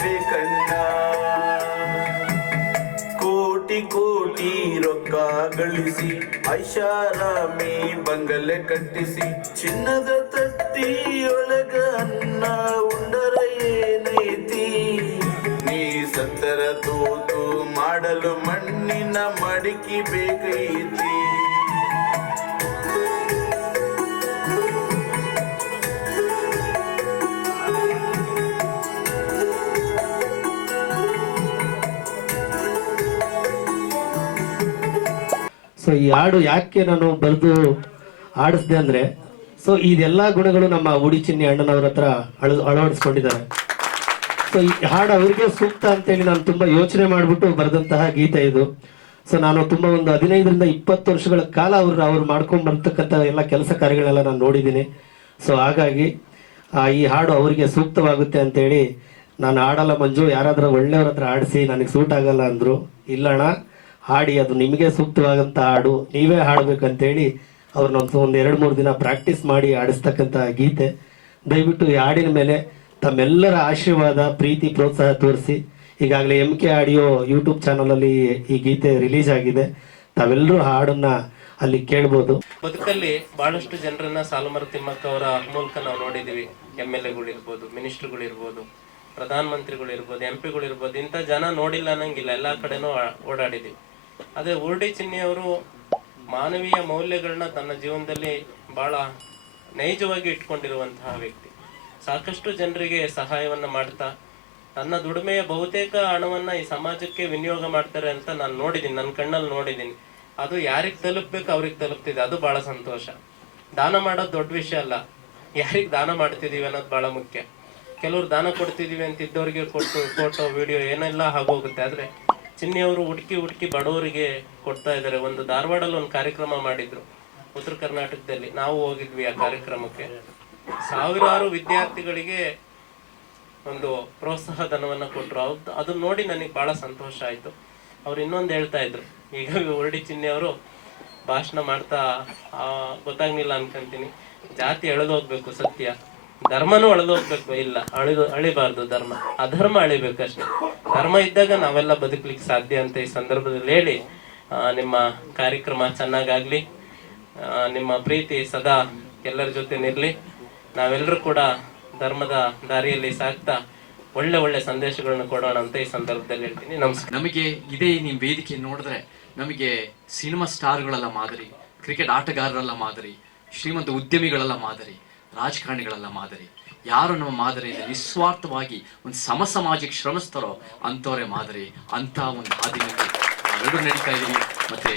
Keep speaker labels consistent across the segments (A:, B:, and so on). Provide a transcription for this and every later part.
A: ಬೇಕಣ್ಣ ಕೋಟಿ ಕೋಟಿ ರೊಕ್ಕ ಗಳಿಸಿ ಐಷಾರಾಮಿ ಬಂಗಲೆ ಕಟ್ಟಿಸಿ, ಚಿನ್ನದ ತಟ್ಟಿಯೊಳಗ ಅನ್ನ ಉಂಡರ ಏನೈತಿ? ನೀ ಸತ್ತರ ತೂತು ಮಾಡಲು ಮಣ್ಣಿನ ಮಡಿಕೆ ಬೇಕೈತಿ.
B: ಸೊ ಈ ಹಾಡು ಯಾಕೆ ನಾನು ಬರೆದು ಆಡಿಸ್ದೆ ಅಂದ್ರೆ ಸೊ ಇದೆಲ್ಲ ಗುಣಗಳು ನಮ್ಮ ಉಡಿ ಚಿನ್ನಿ ಅಣ್ಣನವ್ರ ಹತ್ರ ಅಳ ಅಳವಡಿಸ್ಕೊಂಡಿದ್ದಾರೆ. ಸೊ ಈ ಹಾಡು ಅವರಿಗೆ ಸೂಕ್ತ ಅಂತೇಳಿ ನಾನು ತುಂಬಾ ಯೋಚನೆ ಮಾಡಿಬಿಟ್ಟು ಬರೆದಂತಹ ಗೀತೆ ಇದು. ಸೊ ನಾನು ತುಂಬಾ ಒಂದು ಹದಿನೈದರಿಂದ ಇಪ್ಪತ್ತು ವರ್ಷಗಳ ಕಾಲ ಅವ್ರು ಅವ್ರು ಮಾಡ್ಕೊಂಡು ಬರ್ತಕ್ಕಂಥ ಎಲ್ಲ ಕೆಲಸ ಕಾರ್ಯಗಳೆಲ್ಲ ನಾನು ನೋಡಿದ್ದೀನಿ. ಸೊ ಹಾಗಾಗಿ ಆ, ಈ ಹಾಡು ಅವರಿಗೆ ಸೂಕ್ತವಾಗುತ್ತೆ ಅಂತೇಳಿ ನಾನು ಹಾಡಲ್ಲ ಮಂಜು ಯಾರಾದರೂ ಒಳ್ಳೆಯವ್ರ ಹತ್ರ ಆಡಿಸಿ ನನಗೆ ಸೂಟ್ ಆಗಲ್ಲ ಅಂದ್ರು ಇಲ್ಲಣ್ಣ. ಹಾಡಿ, ಅದು ನಿಮಗೆ ಸೂಕ್ತವಾದಂಥ ಹಾಡು, ನೀವೇ ಹಾಡಬೇಕಂತೇಳಿ ಅವ್ರನ್ನ ಒಂದು ಎರಡು ಮೂರು ದಿನ ಪ್ರಾಕ್ಟೀಸ್ ಮಾಡಿ ಆಡಿಸ್ತಕ್ಕಂಥ ಗೀತೆ. ದಯವಿಟ್ಟು ಈ ಹಾಡಿನ ಮೇಲೆ ತಮ್ಮೆಲ್ಲರ ಆಶೀರ್ವಾದ, ಪ್ರೀತಿ, ಪ್ರೋತ್ಸಾಹ ತೋರಿಸಿ. ಈಗಾಗಲೇ ಎಂ ಕೆ ಆಡಿಯೋ ಯೂಟ್ಯೂಬ್ ಚಾನಲಲ್ಲಿ ಈ ಗೀತೆ ರಿಲೀಸ್ ಆಗಿದೆ. ತಾವೆಲ್ಲರೂ ಹಾಡನ್ನ ಅಲ್ಲಿ ಕೇಳ್ಬೋದು.
C: ಬದುಕಲ್ಲಿ ಬಹಳಷ್ಟು ಜನರನ್ನ ಸಾಲುಮರ ತಿಮ್ಮಕ್ಕ ಅವರ ಮೂಲಕ ನಾವು ನೋಡಿದೀವಿ ಎಂ ಎಲ್ ಎಗಳಿರ್ಬೋದು ಮಿನಿಸ್ಟ್ರುಗಳಿರ್ಬೋದು ಪ್ರಧಾನ ಮಂತ್ರಿಗಳಿರ್ಬೋದು ಎಂ ಪಿಗಳಿರ್ಬೋದು ಇಂಥ ಜನ ನೋಡಿಲ್ಲ ಅನ್ನಂಗಿಲ್ಲ. ಎಲ್ಲ ಕಡೆನೂ ಓಡಾಡಿದೀವಿ ಅದೇ ಉರುಡಿ ಚಿನ್ನಿಯವರು ಮಾನವೀಯ ಮೌಲ್ಯಗಳನ್ನ ತನ್ನ ಜೀವನದಲ್ಲಿ ಬಹಳ ನೈಜವಾಗಿ ಇಟ್ಕೊಂಡಿರುವಂತಹ ವ್ಯಕ್ತಿ. ಸಾಕಷ್ಟು ಜನರಿಗೆ ಸಹಾಯವನ್ನ ಮಾಡ್ತಾ, ತನ್ನ ದುಡಿಮೆಯ ಬಹುತೇಕ ಹಣವನ್ನ ಈ ಸಮಾಜಕ್ಕೆ ವಿನಿಯೋಗ ಮಾಡ್ತಾರೆ ಅಂತ ನಾನು ನೋಡಿದ್ದೀನಿ ನನ್ನ ಕಣ್ಣಲ್ಲಿ ನೋಡಿದ್ದೀನಿ ಅದು ಯಾರಿಗೆ ತಲುಪಬೇಕು ಅವ್ರಿಗೆ ತಲುಪ್ತಿದೆ, ಅದು ಬಹಳ ಸಂತೋಷ. ದಾನ ಮಾಡೋದು ದೊಡ್ಡ ವಿಷಯ ಅಲ್ಲ. ಯಾರಿಗೆ ದಾನ ಮಾಡ್ತಿದೀವಿ ಅನ್ನೋದು ಬಹಳ ಮುಖ್ಯ. ಕೆಲವ್ರು ದಾನ ಕೊಡ್ತಿದೀವಿ ಅಂತ ಇದ್ದವ್ರಿಗೆ ಕೊಟ್ಟು, ಫೋಟೋ, ವಿಡಿಯೋ ಏನೆಲ್ಲ ಆಗೋಗುತ್ತೆ, ಆದ್ರೆ ಚಿನ್ನಿಯವರು ಹುಡುಕಿ ಹುಡುಕಿ ಬಡವರಿಗೆ ಕೊಡ್ತಾ ಇದ್ದಾರೆ. ಒಂದು ಧಾರವಾಡಲ್ಲಿ ಒಂದು ಕಾರ್ಯಕ್ರಮ ಮಾಡಿದ್ರು. ಉತ್ತರ ಕರ್ನಾಟಕದಲ್ಲಿ ನಾವು ಹೋಗಿದ್ವಿ ಆ ಕಾರ್ಯಕ್ರಮಕ್ಕೆ. ಸಾವಿರಾರು ವಿದ್ಯಾರ್ಥಿಗಳಿಗೆ ಒಂದು ಪ್ರೋತ್ಸಾಹ ಧನವನ್ನ ಕೊಟ್ಟರು ಅವ್ರು ಅದನ್ನ ನೋಡಿ ನನಗೆ ಬಹಳ ಸಂತೋಷ ಆಯ್ತು. ಅವ್ರು ಇನ್ನೊಂದು ಹೇಳ್ತಾ ಇದ್ರು. ಈಗ ಹೊರಡಿ ಚಿನ್ನಿ ಅವರು ಭಾಷಣ ಮಾಡ್ತಾ ಗೊತ್ತಾಗ್ಲಿಲ್ಲ ಅನ್ಕೊಂತೀನಿ. ಜಾತಿ ಎಳೆದೋಗ್ಬೇಕು ಸತ್ಯ. ಧರ್ಮನೂ ಅಳೆದೋಗ್ಬೇಕು ಇಲ್ಲ, ಅಳಿದು, ಅಳಿಬಾರ್ದು ಧರ್ಮ. ಅಧರ್ಮ ಅಳಿಬೇಕಷ್ಟೇ ಧರ್ಮ ಇದ್ದಾಗ ನಾವೆಲ್ಲ ಬದುಕಲಿಕ್ಕೆ ಸಾಧ್ಯ ಅಂತ ಈ ಸಂದರ್ಭದಲ್ಲಿ ಹೇಳಿ ನಿಮ್ಮ ಕಾರ್ಯಕ್ರಮ ಚೆನ್ನಾಗಾಗ್ಲಿ ನಿಮ್ಮ ಪ್ರೀತಿ ಸದಾ ಎಲ್ಲರ ಜೊತೆ ನಿರ್ಲಿ ನಾವೆಲ್ಲರೂ ಕೂಡ ಧರ್ಮದ ದಾರಿಯಲ್ಲಿ ಸಾಕ್ತಾ ಒಳ್ಳೆ ಒಳ್ಳೆ ಸಂದೇಶಗಳನ್ನು ಕೊಡೋಣ ಅಂತ ಈ ಸಂದರ್ಭದಲ್ಲಿ ಹೇಳ್ತೀನಿ. ನಮಸ್ಕಾರ.
D: ನಮಗೆ ಇದೇ ನಿಮ್ಮ ವೇದಿಕೆ ನೋಡಿದ್ರೆ ನಮಗೆ ಸಿನಿಮಾ ಸ್ಟಾರ್ಗಳೆಲ್ಲ ಮಾದರಿ, ಕ್ರಿಕೆಟ್ ಆಟಗಾರರೆಲ್ಲ ಮಾದರಿ, ಶ್ರೀಮಂತ ಉದ್ಯಮಿಗಳೆಲ್ಲ ಮಾದರಿ. ರಾಜಕಾರಣಿಗಳೆಲ್ಲ ಮಾದರಿ. ಯಾರು ನಮ್ಮ ಮಾದರಿ ಇದೆ? ನಿಸ್ವಾರ್ಥವಾಗಿ ಒಂದು ಸಮ ಸಮಾಜಕ್ಕೆ ಶ್ರಮಿಸ್ತಾರೋ ಅಂಥವರೇ ಮಾದರಿ. ಅಂತ ಒಂದು ಹಾದಿನಲ್ಲಿ ಎಲ್ಲರೂ ನಡೀತಾ ಇದ್ದೀವಿ. ಮತ್ತೆ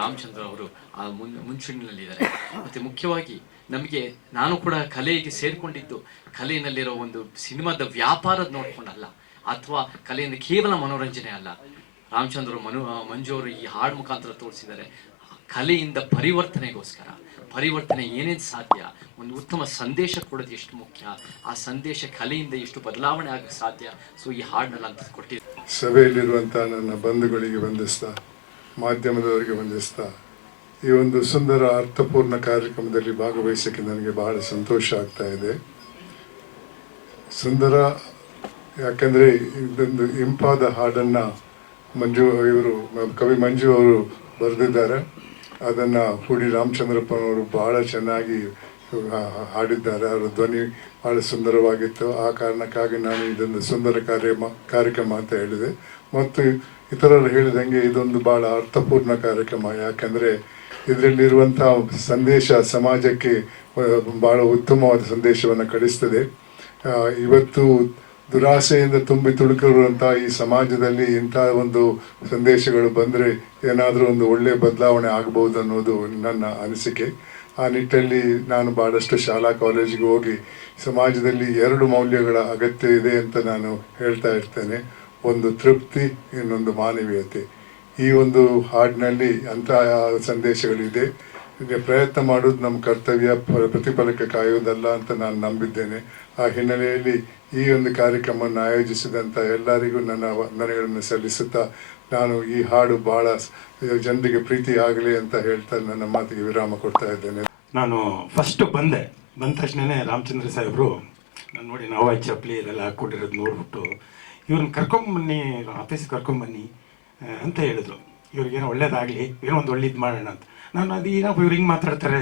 D: ರಾಮಚಂದ್ರ ಅವರು ಆ ಮುನ್ ಮುಂಚೂಣಿನಲ್ಲಿದ್ದಾರೆ ಮತ್ತೆ ಮುಖ್ಯವಾಗಿ ನಮಗೆ ನಾನು ಕೂಡ ಕಲೆಗೆ ಸೇರಿಕೊಂಡಿದ್ದು ಕಲೆಯಲ್ಲಿರೋ ಒಂದು ಸಿನಿಮಾದ ವ್ಯಾಪಾರದ ನೋಡ್ಕೊಂಡಲ್ಲ, ಅಥವಾ ಕಲೆಯಿಂದ ಕೇವಲ ಮನೋರಂಜನೆ ಅಲ್ಲ. ರಾಮಚಂದ್ರ ಮನು, ಮಂಜು ಅವರು ಈ ಹಾಡು ಮುಖಾಂತರ ತೋರಿಸಿದ್ದಾರೆ. ಕಲೆಯಿಂದ ಪರಿವರ್ತನೆಗೋಸ್ಕರ. ಪರಿವರ್ತನೆ ಏನೇನು ಸಾಧ್ಯ? ಒಂದು ಉತ್ತಮ ಸಂದೇಶ ಕೊಡೋದು ಎಷ್ಟು ಮುಖ್ಯ? ಆ ಸಂದೇಶ ಕಲೆಯಿಂದ ಎಷ್ಟು ಬದಲಾವಣೆ ಆಗಕ್ಕೆ ಸಾಧ್ಯ? ಸೊ ಈ ಹಾಡಿನಲ್ಲಿ ಅಂತ ಕೊಟ್ಟಿದ್ದೆ
E: ಸಭೆಯಲ್ಲಿರುವಂಥ ನನ್ನ ಬಂಧುಗಳಿಗೆ ವಂದಿಸ್ತಾ ಮಾಧ್ಯಮದವರಿಗೆ ವಂದಿಸ್ತಾ ಈ ಒಂದು ಸುಂದರ ಅರ್ಥಪೂರ್ಣ ಕಾರ್ಯಕ್ರಮದಲ್ಲಿ ಭಾಗವಹಿಸೋಕ್ಕೆ ನನಗೆ ಬಹಳ ಸಂತೋಷ ಆಗ್ತಾ ಇದೆ. ಸುಂದರ, ಯಾಕೆಂದರೆ ಇದೊಂದು ಇಂಪಾದ ಹಾಡನ್ನು ಮಂಜು ಇವರು, ಕವಿ ಮಂಜು ಅವರು ಬರೆದಿದ್ದಾರೆ. ಅದನ್ನು ಹುಡಿ ರಾಮಚಂದ್ರಪ್ಪನವರು ಬಹಳ ಚೆನ್ನಾಗಿ ಹಾಡಿದ್ದಾರೆ. ಅವರ ಧ್ವನಿ ಬಹಳ ಸುಂದರವಾಗಿತ್ತು. ಆ ಕಾರಣಕ್ಕಾಗಿ ನಾನು ಇದೊಂದು ಸುಂದರ ಕಾರ್ಯ ಕಾರ್ಯಕ್ರಮ ಅಂತ ಹೇಳಿದೆ. ಮತ್ತು ಇತರರು ಹೇಳಿದಂಗೆ ಇದೊಂದು ಬಹಳ ಅರ್ಥಪೂರ್ಣ ಕಾರ್ಯಕ್ರಮ. ಯಾಕೆಂದರೆ ಇದರಲ್ಲಿರುವಂಥ ಸಂದೇಶ ಸಮಾಜಕ್ಕೆ ಬಹಳ ಉತ್ತಮವಾದ ಸಂದೇಶವನ್ನು ಕಳಿಸ್ತದೆ. ಇವತ್ತು ದುರಾಸೆಯಿಂದ ತುಂಬಿ ತುಳುಕಿರುವಂಥ ಈ ಸಮಾಜದಲ್ಲಿ ಇಂಥ ಒಂದು ಸಂದೇಶಗಳು ಬಂದರೆ ಏನಾದರೂ ಒಂದು ಒಳ್ಳೆಯ ಬದಲಾವಣೆ ಆಗಬಹುದು ಅನ್ನೋದು ನನ್ನ ಅನಿಸಿಕೆ. ಆ ನಿಟ್ಟಲ್ಲಿ ನಾನು ಭಾಳಷ್ಟು ಶಾಲಾ ಕಾಲೇಜಿಗೆ ಹೋಗಿ ಸಮಾಜದಲ್ಲಿ ಎರಡು ಮೌಲ್ಯಗಳ ಅಗತ್ಯ ಇದೆ ಅಂತ ನಾನು ಹೇಳ್ತಾ ಇರ್ತೇನೆ. ಒಂದು ತೃಪ್ತಿ, ಇನ್ನೊಂದು ಮಾನವೀಯತೆ. ಈ ಒಂದು ಹಾಡಿನಲ್ಲಿ ಅಂತಹ ಸಂದೇಶಗಳಿದೆ. ಪ್ರಯತ್ನ ಮಾಡೋದು ನಮ್ಮ ಕರ್ತವ್ಯ, ಪ್ರತಿಫಲಕ್ಕೆ ಕಾಯೋದಲ್ಲ ಅಂತ ನಾನು ನಂಬಿದ್ದೇನೆ. ಆ ಹಿನ್ನೆಲೆಯಲ್ಲಿ ಈ ಒಂದು ಕಾರ್ಯಕ್ರಮವನ್ನು ಆಯೋಜಿಸಿದಂಥ ಎಲ್ಲರಿಗೂ ನನ್ನ ವಂದನೆಗಳನ್ನು ಸಲ್ಲಿಸುತ್ತಾ ನಾನು ಈ ಹಾಡು ಬಹಳ ಜನರಿಗೆ ಪ್ರೀತಿ ಆಗಲಿ ಅಂತ ಹೇಳ್ತಾ ನನ್ನ ಮಾತಿಗೆ ವಿರಾಮ ಕೊಡ್ತಾ ಇದ್ದೇನೆ.
F: ನಾನು ಫಸ್ಟ್ ಬಂದೆ. ಬಂದ ತಕ್ಷಣನೇ ರಾಮಚಂದ್ರ ಸಾಹೇಬರು ನಾನು ನೋಡಿ ನಾವು ಚಪ್ಪಲಿ ಇದೆಲ್ಲ ಹಾಕ್ಕೊಂಡಿರೋದು ನೋಡ್ಬಿಟ್ಟು ಇವ್ರನ್ನ ಕರ್ಕೊಂಬನ್ನಿ ಆಫೀಸಿಗೆ ಕರ್ಕೊಂಬನ್ನಿ ಅಂತ ಹೇಳಿದ್ರು. ಇವ್ರಿಗೇನೋ ಒಳ್ಳೇದಾಗಲಿ, ಏನೋ ಒಂದು ಒಳ್ಳೇದು ಮಾಡೋಣ ಅಂತ. ನಾನು ಅದು ಏನಪ್ಪ ಇವ್ರು ಹಿಂಗೆ ಮಾತಾಡ್ತಾರೆ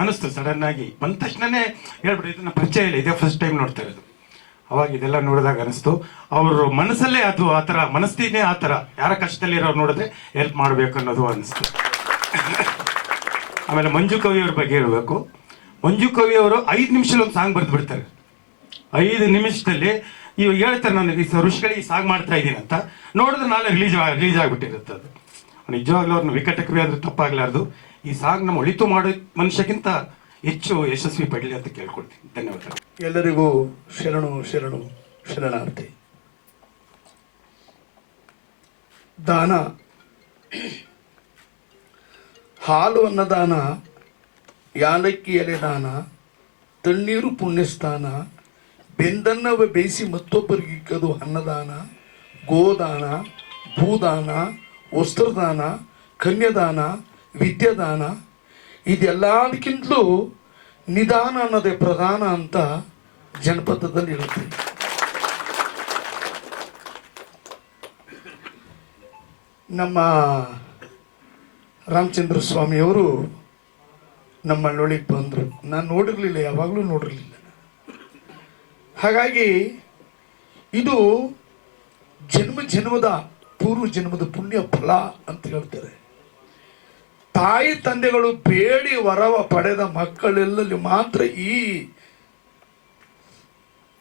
F: ಅನ್ನಿಸ್ತು ಸಡನ್ನಾಗಿ ಬಂದ ತಕ್ಷಣನೇ ಹೇಳ್ಬಿಟ್ಟು ಇದನ್ನು ಪರಿಚಯ ಇಲ್ಲ. ಇದೇ ಫಸ್ಟ್ ಟೈಮ್ ನೋಡ್ತಾ ಇರೋದು. ಅವಾಗ ಇದೆಲ್ಲ ನೋಡಿದಾಗ ಅನಿಸ್ತು. ಅವ್ರ ಮನಸ್ಸಲ್ಲೇ ಅದು ಆ ಥರ, ಮನಸ್ಥಿತಿನೇ ಆ ಥರ. ಯಾರ ಕಷ್ಟದಲ್ಲಿರೋರು ನೋಡಿದ್ರೆ ಹೆಲ್ಪ್ ಮಾಡಬೇಕು ಅನ್ನೋದು ಅನಿಸ್ತು. ಆಮೇಲೆ ಮಂಜು ಕವಿ ಅವ್ರ ಬಗ್ಗೆ ಹೇಳಬೇಕು. ಮಂಜು ಕವಿ ಅವರು ಐದು ನಿಮಿಷದಲ್ಲಿ ಒಂದು ಸಾಂಗ್ ಬರೆದು ಬಿಡ್ತಾರೆ ಐದು ನಿಮಿಷದಲ್ಲಿ ಇವಾಗ ಹೇಳ್ತಾರೆ ನನಗೆ ಋಷಿಗಳಿಗೆ ಈ ಸಾಂಗ್ ಮಾಡ್ತಾ ಇದ್ದೀನಿ ಅಂತ. ನೋಡಿದ್ರೆ ನಾಳೆ ರಿಲೀಸ್ ರಿಲೀಸ್ ಆಗಿಬಿಟ್ಟಿರುತ್ತೆ ಅದು. ನಿಜವಾಗ್ಲೂ ಅವ್ರನ್ನ ವಿಕಟ ಕವಿ ಆದ್ರೆ ತಪ್ಪಾಗ್ಲಾರ್ದು. ಈ ಸಾಂಗ್ ನಮ್ಮ ಒಳಿತು ಮಾಡೋ ಮನುಷ್ಯಕ್ಕಿಂತ ಹೆಚ್ಚು ಯಶಸ್ವಿ ಪಡಲಿ ಅಂತ ಕೇಳ್ಕೊಳ್ತೀನಿ. ಧನ್ಯವಾದಗಳು.
G: ಎಲ್ಲರಿಗೂ ಶರಣು ಶರಣು, ಶರಣಾರ್ಥಿ. ದಾನ. ಹಾಲು ಅನ್ನದಾನ ಯಾಲಕ್ಕಿ ಎಲೆ ದಾನ, ತಣ್ಣೀರು ಪುಣ್ಯಸ್ಥಾನ ಬೆಂದನ್ನವ ಬೇಯಿಸಿ ಮತ್ತೊಬ್ಬರಿಗಿಕ್ಕದು ಅನ್ನದಾನ ಗೋದಾನ, ಭೂದಾನ, ವಸ್ತ್ರದಾನ, ಕನ್ಯಾದಾನ, ವಿದ್ಯಾದಾನ ಇದೆಲ್ಲದಕ್ಕಿಂತಲೂ ನಿಧಾನ ಅನ್ನೋದೇ ಪ್ರಧಾನ ಅಂತ ಜನಪದದಲ್ಲಿ ಇರುತ್ತೆ ನಮ್ಮ ರಾಮಚಂದ್ರ ಸ್ವಾಮಿಯವರು ನಮ್ಮ ಅಲ್ಲೊಳಿಗೆ ಬಂದರು. ನಾನು ನೋಡಿರಲಿಲ್ಲ, ಯಾವಾಗಲೂ ನೋಡಿರಲಿಲ್ಲ. ಹಾಗಾಗಿ ಇದು ಜನ್ಮ ಜನ್ಮದ ಪೂರ್ವ ಜನ್ಮದ ಪುಣ್ಯ ಫಲ ಅಂತ ಹೇಳ್ತಾರೆ. ತಾಯಿ ತಂದೆಗಳು ಬೇಡಿ ವರವ ಪಡೆದ ಮಕ್ಕಳೆಲ್ಲಲ್ಲಿ ಮಾತ್ರ ಈ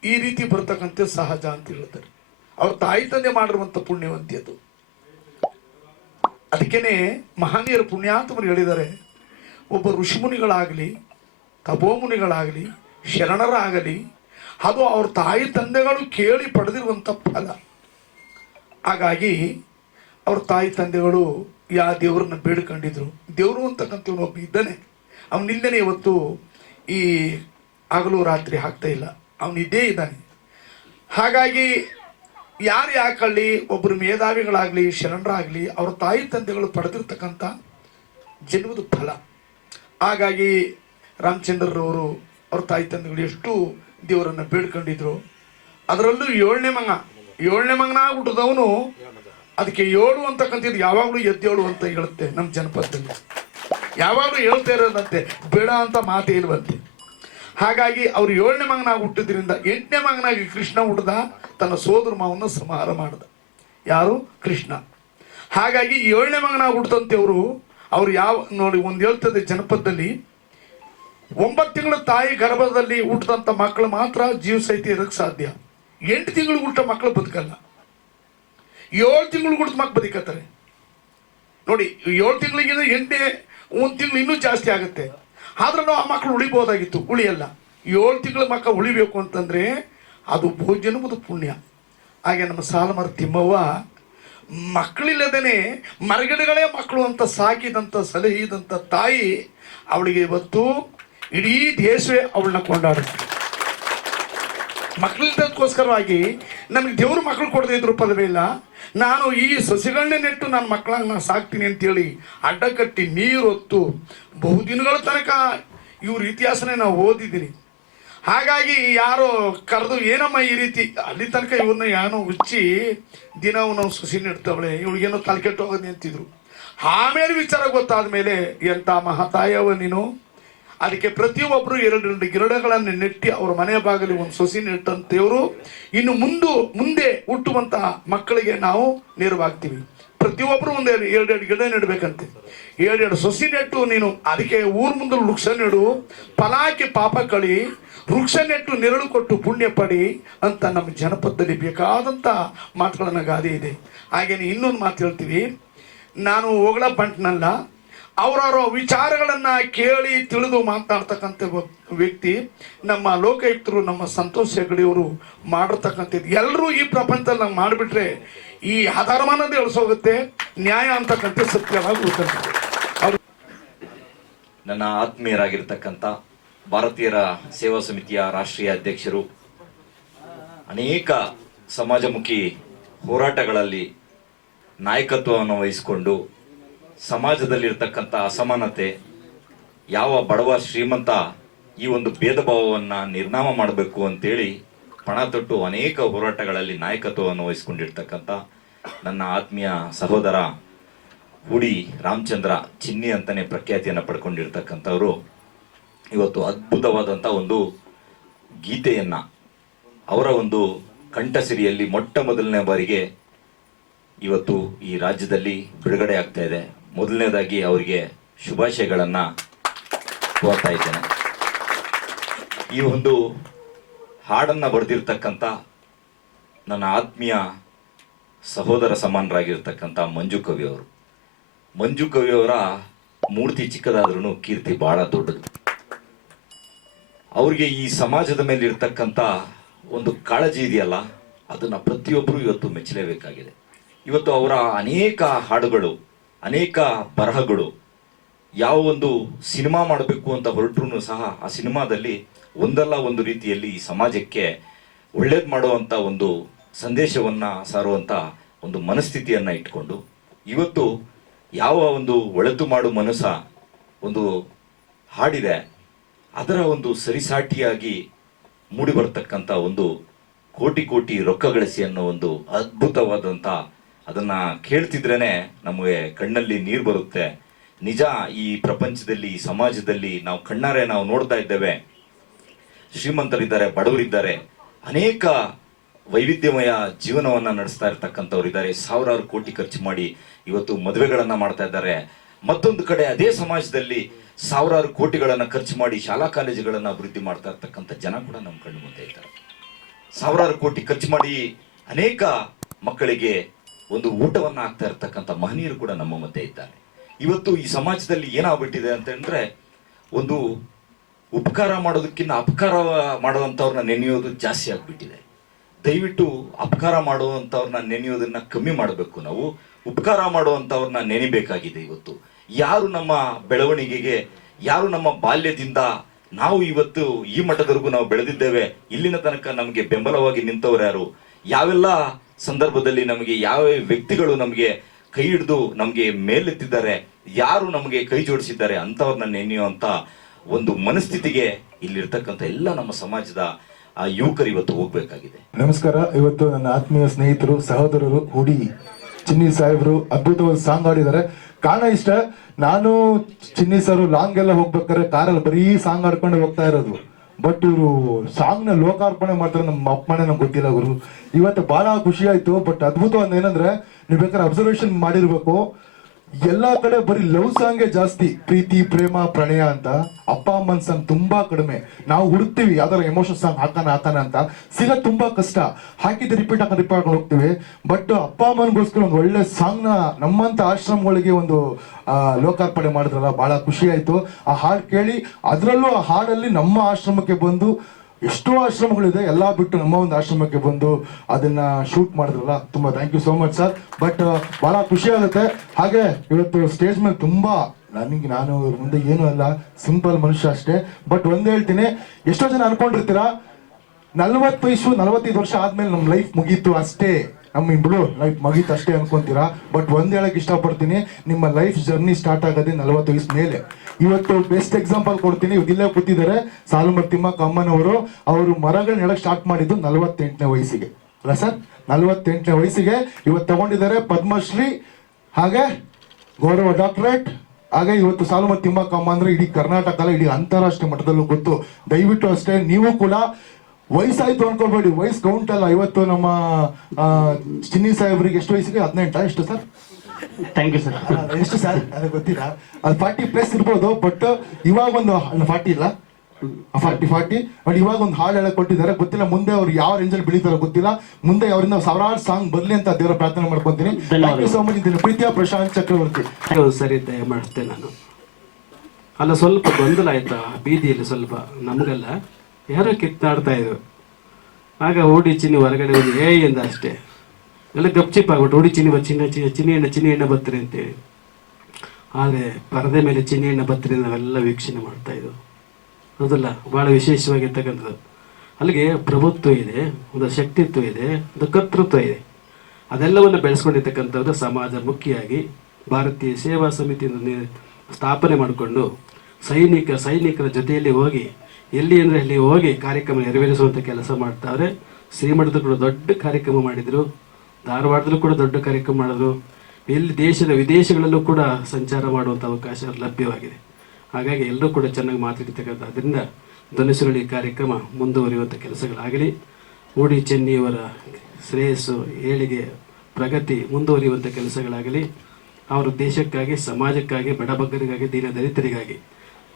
G: ಈ ರೀತಿ ಬರ್ತಕ್ಕಂಥ ಸಹಜ ಅಂತ ಹೇಳ್ತಾರೆ. ಅವ್ರ ತಾಯಿ ತಂದೆ ಮಾಡಿರುವಂಥ ಪುಣ್ಯವಂತಿಯದು ಅದಕ್ಕೇನೆ ಮಹನೀಯರು ಪುಣ್ಯಾತ್ಮರು ಹೇಳಿದ್ದಾರೆ, ಒಬ್ಬ ಋಷಿಮುನಿಗಳಾಗಲಿ, ತಪೋಮುನಿಗಳಾಗಲಿ, ಶರಣರಾಗಲಿ, ಅದು ಅವ್ರ ತಾಯಿ ತಂದೆಗಳು ಕೇಳಿ ಪಡೆದಿರುವಂಥ ಫಲ. ಹಾಗಾಗಿ ಅವ್ರ ತಾಯಿ ತಂದೆಗಳು ಯಾ ದೇವ್ರನ್ನ ಬೇಡ್ಕೊಂಡಿದ್ರು. ದೇವರು ಅಂತಕ್ಕಂಥವ್ನು ಒಬ್ಬ ಇದ್ದಾನೆ. ಅವನಿಲ್ಲದೆ ಇವತ್ತು ಈ ಹಗಲು ರಾತ್ರಿ ಆಗ್ತಾ ಇಲ್ಲ. ಅವನಿದ್ದೇ ಇದ್ದಾನೆ. ಹಾಗಾಗಿ ಯಾರು ಯಾಕಲ್ಲಿ ಒಬ್ಬರು ಮೇಧಾವಿಗಳಾಗಲಿ, ಶರಣರಾಗಲಿ, ಅವ್ರ ತಾಯಿ ತಂದೆಗಳು ಪಡೆದಿರ್ತಕ್ಕಂಥ ಜನ್ಮದ ಫಲ. ಹಾಗಾಗಿ ರಾಮಚಂದ್ರರವರು ಅವ್ರ ತಾಯಿ ತಂದೆಗಳು ಎಷ್ಟು ದೇವರನ್ನು ಬೇಡ್ಕೊಂಡಿದ್ರು. ಅದರಲ್ಲೂ ಏಳನೇ ಮಗ. ಏಳನೇ ಮಂಗನ ಹುಟ್ಟಿದವನು ಅದಕ್ಕೆ ಏಳು ಅಂತಕ್ಕಂಥದ್ದು ಯಾವಾಗಲೂ ಎದ್ದೇಳು ಅಂತ ಹೇಳುತ್ತೆ ನಮ್ಮ ಜನಪದದಲ್ಲಿ. ಯಾವಾಗಲೂ ಹೇಳ್ತಾ ಇರೋದಂತೆ, ಬೇಡ ಅಂತ ಮಾತೇ ಇಲ್ವಂತೆ. ಹಾಗಾಗಿ ಅವ್ರು ಏಳನೇ ಮಗನಾಗಿ ಹುಟ್ಟಿದ್ರಿಂದ ಎಂಟನೇ ಮಗನಾಗಿ ಕೃಷ್ಣ ಹುಟ್ಟಿದ ತನ್ನ ಸೋದರ ಮಾವನ್ನ ಸಂಹಾರ ಮಾಡ್ದ. ಯಾರು? ಕೃಷ್ಣ. ಹಾಗಾಗಿ ಏಳನೇ ಮಗನಾಗಿ ಹುಟ್ಟಿದಂತೆ ಅವರು, ಅವ್ರು ಯಾವ, ನೋಡಿ ಒಂದು ಹೇಳ್ತದೆ ಜನಪದದಲ್ಲಿ, ಒಂಬತ್ತು ತಿಂಗಳ ತಾಯಿ ಗರ್ಭದಲ್ಲಿ ಹುಟ್ಟಿದಂಥ ಮಕ್ಕಳು ಮಾತ್ರ ಜೀವ ಸಹಿತ ಇರೋಕ್ಕೆ ಸಾಧ್ಯ. ಎಂಟು ತಿಂಗಳು ಹುಟ್ಟ ಮಕ್ಕಳು ಬದುಕಲ್ಲ. ಏಳು ತಿಂಗಳು ಕುಡಿದು ಮಕ್ಕ ಬದಿಕತ್ತಾರೆ. ನೋಡಿ, ಏಳು ತಿಂಗಳಿಗಿಂತ ಎಂಟೇ ಒಂದು ತಿಂಗಳು ಇನ್ನೂ ಜಾಸ್ತಿ ಆಗುತ್ತೆ. ಆದ್ರೂ ಆ ಮಕ್ಕಳು ಉಳಿಬೋದಾಗಿತ್ತು, ಉಳಿಯಲ್ಲ. ಏಳು ತಿಂಗಳ ಮಕ್ಕ ಉಳಿಬೇಕು ಅಂತಂದ್ರೆ ಅದು ಭೋಜನಮದು ಪುಣ್ಯ. ಹಾಗೆ ನಮ್ಮ ಸಾಲಮರ ತಿಮ್ಮವ್ವ, ಮಕ್ಕಳಿಲ್ಲದೇನೆ ಮರಗಿಡಗಳೇ ಮಕ್ಕಳು ಅಂತ ಸಾಕಿದಂಥ ಸಲಹಿದಂಥ ತಾಯಿ ಅವಳಿಗೆ ಇವತ್ತು ಇಡೀ ದೇಶವೇ ಅವಳನ್ನ ಕೊಂಡಾಡುತ್ತೆ. ಮಕ್ಕಳಿದ್ದಕ್ಕೋಸ್ಕರವಾಗಿ ನಮಗೆ ದೇವ್ರು ಮಕ್ಕಳು ಕೊಡದೇ ಇದ್ರು ಪದವೇ ಇಲ್ಲ. ನಾನು ಈ ಸಸಿಗಳನ್ನೇ ನೆಟ್ಟು ನನ್ನ ಮಕ್ಕಳನ್ನ ನಾನು ಸಾಕ್ತೀನಿ ಅಂತೇಳಿ ಅಡ್ಡ ಕಟ್ಟಿ ನೀರು ಹೊತ್ತು ಬಹುದಿನಗಳ ತನಕ ಇವ್ರ ಇತಿಹಾಸನೇ ನಾವು ಓದಿದ್ದೀನಿ ಹಾಗಾಗಿ ಯಾರೋ ಕರೆದು, ಏನಮ್ಮ ಈ ರೀತಿ? ಅಲ್ಲಿ ತನಕ ಇವ್ರನ್ನ ಏನೋ ಉಚ್ಚಿ ದಿನ ನಾವು ಸಸಿ ನೆಡ್ತಾವಳೆ, ಇವಳಿಗೇನೋ ತಲೆ ಕೆಟ್ಟು ಹೋಗೋದು ಅಂತಿದ್ರು. ಆಮೇಲೆ ವಿಚಾರ ಗೊತ್ತಾದ ಮೇಲೆ ಎಂಥ ಮಹಾತಾಯವ ನೀನು? ಅದಕ್ಕೆ ಪ್ರತಿಯೊಬ್ಬರು ಎರಡು ಎರಡು ಗಿರಡಗಳನ್ನು ನೆಟ್ಟಿ ಅವರ ಮನೆಯ ಬಾಗಿಲು ಒಂದು ಸೊಸಿ ನೆಟ್ಟಂತೆಯವರು ಇನ್ನು ಮುಂದು, ಮುಂದೆ ಹುಟ್ಟುವಂತಹ ಮಕ್ಕಳಿಗೆ ನಾವು ನೆರವಾಗ್ತೀವಿ. ಪ್ರತಿಯೊಬ್ಬರು ಒಂದು ಎರಡೆರಡು ಗಿಡ ನೆಡಬೇಕಂತೆ. ಎರಡೆರಡು ಸೊಸಿ ನೆಟ್ಟು ನೀನು ಅದಕ್ಕೆ ಊರ್ ಮುಂದೆ ವೃಕ್ಷ ನೆಡು, ಫಲಾಕಿ ಪಾಪ ಕಳಿ, ವೃಕ್ಷ ನೆಟ್ಟು ನೆರಳು ಕೊಟ್ಟು ಪುಣ್ಯ ಪಡಿ ಅಂತ ನಮ್ಮ ಜನಪದದಲ್ಲಿ ಬೇಕಾದಂಥ ಮಾತುಗಳನ್ನ ಗಾದೆ ಇದೆ. ಹಾಗೇನೆ ಇನ್ನೊಂದು ಮಾತು ಹೇಳ್ತೀವಿ. ನಾನು ಹೋಗಳ ಬಂಟ್ನಲ್ಲ ಅವರವರ ವಿಚಾರಗಳನ್ನ ಕೇಳಿ ತಿಳಿದು ಮಾತನಾಡ್ತಕ್ಕಂಥ ಒಬ್ಬ ವ್ಯಕ್ತಿ ನಮ್ಮ ಲೋಕಾಯುಕ್ತರು, ನಮ್ಮ ಸಂತೋಷ್ ಹೆಗಡೆಯವರು ಮಾಡಿರ್ತಕ್ಕಂಥದ್ದು. ಎಲ್ಲರೂ ಈ ಪ್ರಪಂಚದಲ್ಲಿ ನಾವು ಮಾಡಿಬಿಟ್ರೆ ಈ ಅಧರ್ಮನದೇ ಇಳಿಸೋಗುತ್ತೆ ನ್ಯಾಯ ಅಂತಕ್ಕಂಥ ಸತ್ಯವಾಗಿ ಅವರು
H: ನನ್ನ ಆತ್ಮೀಯರಾಗಿರ್ತಕ್ಕಂಥ ಭಾರತೀಯರ ಸೇವಾ ಸಮಿತಿಯ ರಾಷ್ಟ್ರೀಯ ಅಧ್ಯಕ್ಷರು, ಅನೇಕ ಸಮಾಜಮುಖಿ ಹೋರಾಟಗಳಲ್ಲಿ ನಾಯಕತ್ವವನ್ನು ವಹಿಸಿಕೊಂಡು ಸಮಾಜದಲ್ಲಿರ್ತಕ್ಕಂಥ ಅಸಮಾನತೆ, ಯಾವ ಬಡವ ಶ್ರೀಮಂತ ಈ ಒಂದು ಭೇದ ಭಾವವನ್ನು ನಿರ್ನಾಮ ಮಾಡಬೇಕು ಅಂತೇಳಿ ಪಣ ತೊಟ್ಟು ಅನೇಕ ಹೋರಾಟಗಳಲ್ಲಿ ನಾಯಕತ್ವವನ್ನು ವಹಿಸ್ಕೊಂಡಿರ್ತಕ್ಕಂಥ ನನ್ನ ಆತ್ಮೀಯ ಸಹೋದರ ಹುಡಿ ರಾಮಚಂದ್ರ ಚಿನ್ನಿ ಅಂತಲೇ ಪ್ರಖ್ಯಾತಿಯನ್ನು ಪಡ್ಕೊಂಡಿರ್ತಕ್ಕಂಥವರು. ಇವತ್ತು ಅದ್ಭುತವಾದಂಥ ಒಂದು ಗೀತೆಯನ್ನು ಅವರ ಒಂದು ಕಂಠಸಿರಿಯಲ್ಲಿ ಮೊಟ್ಟ ಮೊದಲನೇ ಬಾರಿಗೆ ಇವತ್ತು ಈ ರಾಜ್ಯದಲ್ಲಿ ಬಿಡುಗಡೆ ಆಗ್ತಾ ಇದೆ. ಮೊದಲನೇದಾಗಿ ಅವರಿಗೆ ಶುಭಾಶಯಗಳನ್ನು ಕೋರ್ತಾ ಇದ್ದೇನೆ. ಈ ಒಂದು ಹಾಡನ್ನು ಬರೆದಿರ್ತಕ್ಕಂಥ ನನ್ನ ಆತ್ಮೀಯ ಸಹೋದರ ಸಮಾನರಾಗಿರ್ತಕ್ಕಂಥ ಮಂಜು ಕವಿ ಅವರು. ಮಂಜು ಕವಿಯವರ ಮೂರ್ತಿ ಚಿಕ್ಕದಾದ್ರೂ ಕೀರ್ತಿ ಬಹಳ ದೊಡ್ಡದು. ಅವರಿಗೆ ಈ ಸಮಾಜದ ಮೇಲೆ ಇರ್ತಕ್ಕಂಥ ಒಂದು ಕಾಳಜಿ ಇದೆಯಲ್ಲ, ಅದನ್ನು ಪ್ರತಿಯೊಬ್ಬರು ಇವತ್ತು ಮೆಚ್ಚಲೇಬೇಕಾಗಿದೆ. ಇವತ್ತು ಅವರ ಅನೇಕ ಹಾಡುಗಳು ಅನೇಕ ಬರಹಗಳು ಯಾವ ಒಂದು ಸಿನಿಮಾ ಮಾಡಬೇಕು ಅಂತ ಹೊರಟ್ರು ಸಹ ಆ ಸಿನಿಮಾದಲ್ಲಿ ಒಂದಲ್ಲ ಒಂದು ರೀತಿಯಲ್ಲಿ ಈ ಸಮಾಜಕ್ಕೆ ಒಳ್ಳೇದು ಮಾಡುವಂತ ಒಂದು ಸಂದೇಶವನ್ನ ಸಾರುವಂತ ಒಂದು ಮನಸ್ಥಿತಿಯನ್ನ ಇಟ್ಕೊಂಡು ಇವತ್ತು ಯಾವ ಒಂದು ಒಳತು ಮಾಡು ಮನಸ್ಸ ಒಂದು ಹಾಡಿದೆ, ಅದರ ಒಂದು ಸರಿಸಾಟಿಯಾಗಿ ಮೂಡಿ ಬರ್ತಕ್ಕಂಥ ಒಂದು ಕೋಟಿ ಕೋಟಿ ರೊಕ್ಕ ಗಳಿಸಿ ಅನ್ನೋ ಒಂದು ಅದ್ಭುತವಾದಂಥ ಅದನ್ನ ಕೇಳ್ತಿದ್ರೇ ನಮಗೆ ಕಣ್ಣಲ್ಲಿ ನೀರು ಬರುತ್ತೆ. ನಿಜ ಈ ಪ್ರಪಂಚದಲ್ಲಿ, ಈ ಸಮಾಜದಲ್ಲಿ ನಾವು ಕಣ್ಣಾರೆ ನಾವು ನೋಡ್ತಾ ಇದ್ದೇವೆ. ಶ್ರೀಮಂತರಿದ್ದಾರೆ, ಬಡವರಿದ್ದಾರೆ. ಅನೇಕ ವೈವಿಧ್ಯಮಯ ಜೀವನವನ್ನ ನಡೆಸ್ತಾ ಇರ್ತಕ್ಕಂಥವ್ರು ಇದ್ದಾರೆ. ಸಾವಿರಾರು ಕೋಟಿ ಖರ್ಚು ಮಾಡಿ ಇವತ್ತು ಮದುವೆಗಳನ್ನ ಮಾಡ್ತಾ ಇದ್ದಾರೆ. ಮತ್ತೊಂದು ಕಡೆ ಅದೇ ಸಮಾಜದಲ್ಲಿ ಸಾವಿರಾರು ಕೋಟಿಗಳನ್ನು ಖರ್ಚು ಮಾಡಿ ಶಾಲಾ ಕಾಲೇಜುಗಳನ್ನ ಅಭಿವೃದ್ಧಿ ಮಾಡ್ತಾ ಇರ್ತಕ್ಕಂಥ ಜನ ಕೂಡ ನಮ್ಮ ಕಣ್ಣು ಮುಂದೆ ಇದ್ದಾರೆ. ಸಾವಿರಾರು ಕೋಟಿ ಖರ್ಚು ಮಾಡಿ ಅನೇಕ ಮಕ್ಕಳಿಗೆ ಒಂದು ಊಟವನ್ನ ಆಗ್ತಾ ಇರ್ತಕ್ಕಂಥ ಮಹನೀಯರು ಕೂಡ ನಮ್ಮ ಮಧ್ಯೆ ಇದ್ದಾರೆ. ಇವತ್ತು ಈ ಸಮಾಜದಲ್ಲಿ ಏನಾಗ್ಬಿಟ್ಟಿದೆ ಅಂತಂದ್ರೆ ಒಂದು ಉಪಕಾರ ಮಾಡೋದಕ್ಕಿಂತ ಅಪಕಾರ ಮಾಡುವಂಥವ್ರನ್ನ ನೆನೆಯೋದು ಜಾಸ್ತಿ ಆಗ್ಬಿಟ್ಟಿದೆ. ದಯವಿಟ್ಟು ಅಪಕಾರ ಮಾಡುವಂಥವ್ರನ್ನ ನೆನೆಯೋದನ್ನ ಕಮ್ಮಿ ಮಾಡಬೇಕು ನಾವು. ಉಪಕಾರ ಮಾಡುವಂಥವ್ರನ್ನ ನೆನಿಬೇಕಾಗಿದೆ ಇವತ್ತು. ಯಾರು ನಮ್ಮ ಬೆಳವಣಿಗೆಗೆ, ಯಾರು ನಮ್ಮ ಬಾಲ್ಯದಿಂದ ನಾವು ಇವತ್ತು ಈ ಮಟ್ಟದವರೆಗೂ ನಾವು ಬೆಳೆದಿದ್ದೇವೆ, ಇಲ್ಲಿನ ತನಕ ನಮಗೆ ಬೆಂಬಲವಾಗಿ ನಿಂತವ್ರು ಯಾರು? ಯಾವೆಲ್ಲ ಸಂದರ್ಭದಲ್ಲಿ ನಮಗೆ ಯಾವ ವ್ಯಕ್ತಿಗಳು ನಮಗೆ ಕೈ ಹಿಡಿದು ನಮಗೆ ಮೇಲೆತ್ತಿದ್ದಾರೆ, ಯಾರು ನಮಗೆ ಕೈ ಜೋಡಿಸಿದ್ದಾರೆ ಅಂತವ್ರನ್ನ ನೆನೆಯುವಂತ ಒಂದು ಮನಸ್ಥಿತಿಗೆ ಇಲ್ಲಿರ್ತಕ್ಕಂಥ ಎಲ್ಲ ನಮ್ಮ ಸಮಾಜದ, ಆ, ಯುವಕರು ಇವತ್ತು ಹೋಗ್ಬೇಕಾಗಿದೆ.
I: ನಮಸ್ಕಾರ, ಇವತ್ತು ನನ್ನ ಆತ್ಮೀಯ ಸ್ನೇಹಿತರು, ಸಹೋದರರು ಹುಡಿ ಚಿನ್ನಿ ಸಾಹೇಬರು ಅದ್ಭುತವಾದ ಸಾಂಗ್ ಆಡಿದ್ದಾರೆ ಕಾರಣ ಇಷ್ಟ, ನಾನು ಚಿನ್ನಿ ಸರ್ ಲಾಂಗ್ ಎಲ್ಲ ಹೋಗ್ಬೇಕಾದ್ರೆ ಕಾರಲ್ಲಿ ಬರೀ ಸಾಂಗ್ ಆಡ್ಕೊಂಡು ಹೋಗ್ತಾ ಇರೋದು. ಬಟ್ ಇವರು ಸಾಂಗ್ನ ಲೋಕಾರ್ಪಣೆ ಮಾಡ್ತಾರೆ ನಮ್ಮ ಅಪ್ಪಣೆ, ನಮ್ಗೆ ಗೊತ್ತಿಲ್ಲ ಗುರು. ಇವತ್ತು ಬಹಳ ಖುಷಿ ಆಯ್ತು ಬಟ್ ಅದ್ಭುತವಾದ ಏನಂದ್ರೆ, ನೀವು ಬೇಕಾದ್ರೆ ಅಬ್ಸರ್ವೇಷನ್ ಮಾಡಿರ್ಬೇಕು. ಎಲ್ಲಾ ಕಡೆ ಬರೀ ಲವ್ ಸಾಂಗೇ ಜಾಸ್ತಿ. ಪ್ರೀತಿ, ಪ್ರೇಮ, ಪ್ರಣಯ ಅಂತ ಅಪ್ಪ ಅಮ್ಮನ ಸಾಂಗ್ ತುಂಬಾ ಕಡಿಮೆ. ನಾವು ಹುಡುಕ್ತಿವಿ, ಯಾವ್ದಾರ ಎಮೋಷನ್ ಸಾಂಗ್ ಹಾಕಾನ ಹಾಕಾನ ಅಂತ. ಸಿಗ ತುಂಬಾ ಕಷ್ಟ. ಹಾಕಿದ ರಿಪೀಟ್ ಹಾಕ ರಿಪೀಟ್ ಹಾಕೊಂಡು ಹೋಗ್ತೀವಿ. ಬಟ್ ಅಪ್ಪ ಅಮ್ಮನಿಗೋಸ್ಕರ ಒಂದು ಒಳ್ಳೆ ಸಾಂಗ್ನ ನಮ್ಮಂತ ಆಶ್ರಮಗಳಿಗೆ ಒಂದು ಲೋಕಾರ್ಪಣೆ ಮಾಡಿದ್ರಲ್ಲ ಬಹಳ ಖುಷಿ ಆಯ್ತು. ಆ ಹಾಡು ಕೇಳಿ, ಅದರಲ್ಲೂ ಆ ಹಾಡಲ್ಲಿ ನಮ್ಮ ಆಶ್ರಮಕ್ಕೆ ಬಂದು ಎಷ್ಟೋ ಆಶ್ರಮಗಳಿದೆ, ಎಲ್ಲಾ ಬಿಟ್ಟು ನಮ್ಮ ಒಂದು ಆಶ್ರಮಕ್ಕೆ ಬಂದು ಅದನ್ನ ಶೂಟ್ ಮಾಡಿದ್ರಲ್ಲ, ತುಂಬಾ thank you so much sir but ಬಹಳ ಖುಷಿ ಆಗುತ್ತೆ. ಹಾಗೆ ಇವತ್ತು ಸ್ಟೇಜ್ ಮೇಲೆ ತುಂಬಾ ನನಗೆ ನಾನು ಇವ್ರ ಮುಂದೆ ಏನೂ ಅಲ್ಲ ಸಿಂಪಲ್ ಮನುಷ್ಯ ಅಷ್ಟೇ. ಬಟ್ ಒಂದು ಹೇಳ್ತೀನಿ, ಎಷ್ಟೋ ಜನ ಅನ್ಕೊಂಡಿರ್ತೀರಾ ನಲ್ವತ್ತು ವಯಸ್ಸು ನಲವತ್ತೈದು ವರ್ಷ ಆದ್ಮೇಲೆ ನಮ್ಮ ಲೈಫ್ ಮುಗೀತು ಅಷ್ಟೇ. ನಮ್ಮ ಇಬ್ಬಳು ಲೈಫ್ ಮುಗೀತು ಅಷ್ಟೇ ಅನ್ಕೊಂತೀರಾ? ಬಟ್ ಒಂದ್ ಹೇಳಕ್ ಇಷ್ಟಪಡ್ತೀನಿ, ನಿಮ್ಮ ಲೈಫ್ ಜರ್ನಿ ಸ್ಟಾರ್ಟ್ ಆಗೋದೇ ನಲವತ್ತು ವಯಸ್ಸು ಮೇಲೆ. ಇವತ್ತು ಬೆಸ್ಟ್ ಎಕ್ಸಾಂಪಲ್ ಕೊಡ್ತೀನಿ. ಇಲ್ಲೇ ಕೂತಿದ್ದಾರೆ. ಸಾಲುಮರ್ ತಿಮ್ಮಕ್ಕ ಅಮ್ಮನವರು ಅವರು ಮರಗಳನ್ನ ಹೇಳಕ್ ಸ್ಟಾರ್ಟ್ ಮಾಡಿದ್ದು ನಲವತ್ತೆಂಟನೇ ವಯಸ್ಸಿಗೆ. ಅಲ್ಲ ಸರ್ ನಲವತ್ತೆಂಟನೇ ವಯಸ್ಸಿಗೆ ಇವತ್ತು ತಗೊಂಡಿದ್ದಾರೆ ಪದ್ಮಶ್ರೀ, ಹಾಗೆ ಗೌರವ ಡಾಕ್ಟರೇಟ್ ಹಾಗೆ ಇವತ್ತು ಸಾಲುಮರ್ ತಿಮ್ಮಕ್ಕಮ್ಮ ಅಂದ್ರೆ ಇಡೀ ಕರ್ನಾಟಕ ಅಲ್ಲ, ಇಡೀ ಅಂತಾರಾಷ್ಟ್ರೀಯ ಮಟ್ಟದಲ್ಲೂ ಗೊತ್ತು. ದಯವಿಟ್ಟು ಅಷ್ಟೇ, ನೀವು ಕೂಡ ವಯಸ್ಸಾಯ್ತು ಅನ್ಕೋಬೇಡಿ ವಯಸ್ಸು ಕೌಂಟ್ ಅಲ್ಲ ಇವತ್ತು ನಮ್ಮ ಚಿನ್ನಿ ಸಾಹೇಬ್ರಿಗೆ ಎಷ್ಟು ವಯಸ್ಸಿಗೆ ಹದಿನೆಂಟ? ಎಷ್ಟು ಸರ್?
B: ಥ್ಯಾಂಕ್ ಯು ಸರ್
I: ಎಷ್ಟು ಸರ್? ಅದು ಗೊತ್ತಿಲ್ಲ. ಅದು ಫಾರ್ಟಿ ಪ್ಲಸ್ ಇರ್ಬೋದು ಬಟ್ ಇವಾಗ ಒಂದು ಫಾರ್ಟಿ ಇಲ್ಲ? ಫಾರ್ಟಿ ಫಾರ್ಟಿ ಬಟ್ ಇವಾಗ ಒಂದು ಹಾಡು ಹೇಳಕ್ ಕೊಟ್ಟಿದ್ದಾರೆ. ಗೊತ್ತಿಲ್ಲ ಮುಂದೆ ಅವ್ರು ಯಾವ ರೇಂಜಲ್ಲಿ ಬೆಳೀತಾರೋ ಗೊತ್ತಿಲ್ಲ. ಮುಂದೆ ಅವರಿಂದ ಸಾವಿರಾರು ಸಾಂಗ್ ಬರ್ಲಿ ಅಂತ ದೇವರ ಪ್ರಾರ್ಥನೆ ಮಾಡ್ಕೊತೀನಿ. ಥ್ಯಾಂಕ್ ಯು ಸೋ ಮಚ್ ಇದ್ದೀನಿ. ಪ್ರೀತಿಯ ಪ್ರಶಾಂತ್ ಚಕ್ರವರ್ತಿ.
J: ಸರಿ ದಯ ಮಾಡ್ತೇನೆ ನಾನು. ಅಲ್ಲ ಸ್ವಲ್ಪ ಗೊಂದಲ ಆಯ್ತಾ? ಬೀದಿಯಲ್ಲಿ ಸ್ವಲ್ಪ ನಮಗೆಲ್ಲ. ಯಾರೋ ಕಿತ್ತಾಡ್ತಾ ಇದ್ರು. ಆಗ ಓಡಿ ಚಿನ್ನಿ ಹೊರಗಡೆ ಹೋಗಿ ಏ ಎಂದ ಅಷ್ಟೇ. ಎಲ್ಲ ಗಪ್ಚಿಪ್ ಆಗ್ಬಿಟ್ಟು ಓಡಿ ಚಿನ್ನಿ ಚಿನ್ನ ಚಿನ್ನ, ಚಿನ್ನಿ ಎಣ್ಣೆ ಚಿನ್ನಿ ಎಣ್ಣೆ ಬತ್ತರಿ ಅಂತೇಳಿ. ಆದರೆ ಪರದೆ ಮೇಲೆ ಚಿನ್ನಿಯಣ್ಣ ಬತ್ತರಿ ನಾವೆಲ್ಲ ವೀಕ್ಷಣೆ ಮಾಡ್ತಾ ಇದ್ವು. ಹೌದಲ್ಲ? ಭಾಳ ವಿಶೇಷವಾಗಿರ್ತಕ್ಕಂಥದ್ದು. ಅಲ್ಲಿಗೆ ಪ್ರಭುತ್ವ ಇದೆ, ಒಂದು ಶಕ್ತಿತ್ವ ಇದೆ, ಒಂದು ಕರ್ತೃತ್ವ ಇದೆ. ಅದೆಲ್ಲವನ್ನು ಬೆಳೆಸ್ಕೊಂಡಿರ್ತಕ್ಕಂಥದ್ದು ಸಮಾಜ ಮುಖ್ಯವಾಗಿ ಭಾರತೀಯ ಸೇವಾ ಸಮಿತಿಯನ್ನು ಸ್ಥಾಪನೆ ಮಾಡಿಕೊಂಡು ಸೈನಿಕ, ಸೈನಿಕರ ಜೊತೆಯಲ್ಲಿ ಹೋಗಿ ಎಲ್ಲಿ ಅಂದರೆ ಅಲ್ಲಿ ಹೋಗಿ ಕಾರ್ಯಕ್ರಮ ನೆರವೇರಿಸುವಂಥ ಕೆಲಸ ಮಾಡ್ತಾವ್ರೆ. ಶ್ರೀಮಠದ ಕೂಡ ದೊಡ್ಡ ಕಾರ್ಯಕ್ರಮ ಮಾಡಿದರು. ಧಾರವಾಡದಲ್ಲೂ ಕೂಡ ದೊಡ್ಡ ಕಾರ್ಯಕ್ರಮ ಮಾಡಿದ್ರು. ಎಲ್ಲಿ ದೇಶದ ವಿದೇಶಗಳಲ್ಲೂ ಕೂಡ ಸಂಚಾರ ಮಾಡುವಂಥ ಅವಕಾಶ ಲಭ್ಯವಾಗಿದೆ. ಹಾಗಾಗಿ ಎಲ್ಲರೂ ಕೂಡ ಚೆನ್ನಾಗಿ ಮಾತಾಡಿರ್ತಕ್ಕಂಥ ಅದರಿಂದ ಧನುಸುರಳಿ ಕಾರ್ಯಕ್ರಮ ಮುಂದುವರಿಯುವಂಥ ಕೆಲಸಗಳಾಗಲಿ, ಮೂಡಿ ಚೆನ್ನಿಯವರ ಶ್ರೇಯಸ್ಸು, ಏಳಿಗೆ ಪ್ರಗತಿ ಮುಂದುವರಿಯುವಂಥ ಕೆಲಸಗಳಾಗಲಿ, ಅವರು ದೇಶಕ್ಕಾಗಿ, ಸಮಾಜಕ್ಕಾಗಿ ಬಡಬಗ್ಗರಿಗಾಗಿ ದೀನ ದಲಿತರಿಗಾಗಿ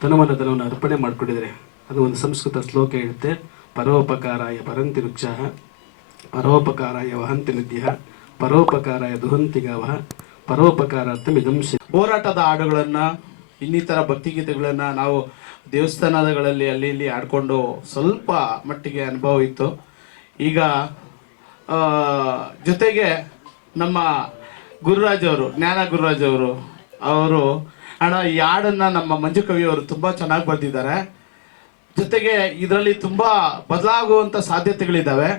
J: ತನವನ್ನು ತನವನ್ನು ಅರ್ಪಣೆ ಮಾಡಿಕೊಂಡಿದ್ದಾರೆ. ಅದು ಒಂದು ಸಂಸ್ಕೃತ ಶ್ಲೋಕ ಇರುತ್ತೆ ಪರೋಪಕಾರಾಯ ಪರಂತಿ ವೃಕ್ಷ ಪರೋಪಕಾರಾಯ ವಹಂತಿ ನಿದ್ಯ ಪರೋಪಕಾರಾಯ ದುಹಂತಿ ಗಾವ ಪರೋಪಕಾರಾರ್ಥಂ ಇದಂ ಶ.
K: ಹೋರಾಟದ ಹಾಡುಗಳನ್ನು, ಇನ್ನಿತರ ಭಕ್ತಿಗೀತೆಗಳನ್ನು ನಾವು ದೇವಸ್ಥಾನಗಳಲ್ಲಿ ಅಲ್ಲಿ ಇಲ್ಲಿ ಆಡ್ಕೊಂಡು ಸ್ವಲ್ಪ ಮಟ್ಟಿಗೆ ಅನುಭವ ಇತ್ತು. ಈಗ ಜೊತೆಗೆ ನಮ್ಮ ಗುರುರಾಜ್ ಅವರು, ಜ್ಞಾನ ಗುರುರಾಜ್ ಅವರು ಅವರು, ಅಣ್ಣ, ಈ ಹಾಡನ್ನು ನಮ್ಮ ಮಂಜು ಕವಿ ಅವರು ತುಂಬಾ ಚೆನ್ನಾಗಿ ಬರೆದಿದ್ದಾರೆ. ಜೊತೆಗೆ ಇದರಲ್ಲಿ ತುಂಬಾ ಬದಲಾಗುವಂತ ಸಾಧ್ಯತೆಗಳಿದ್ದಾವೆ.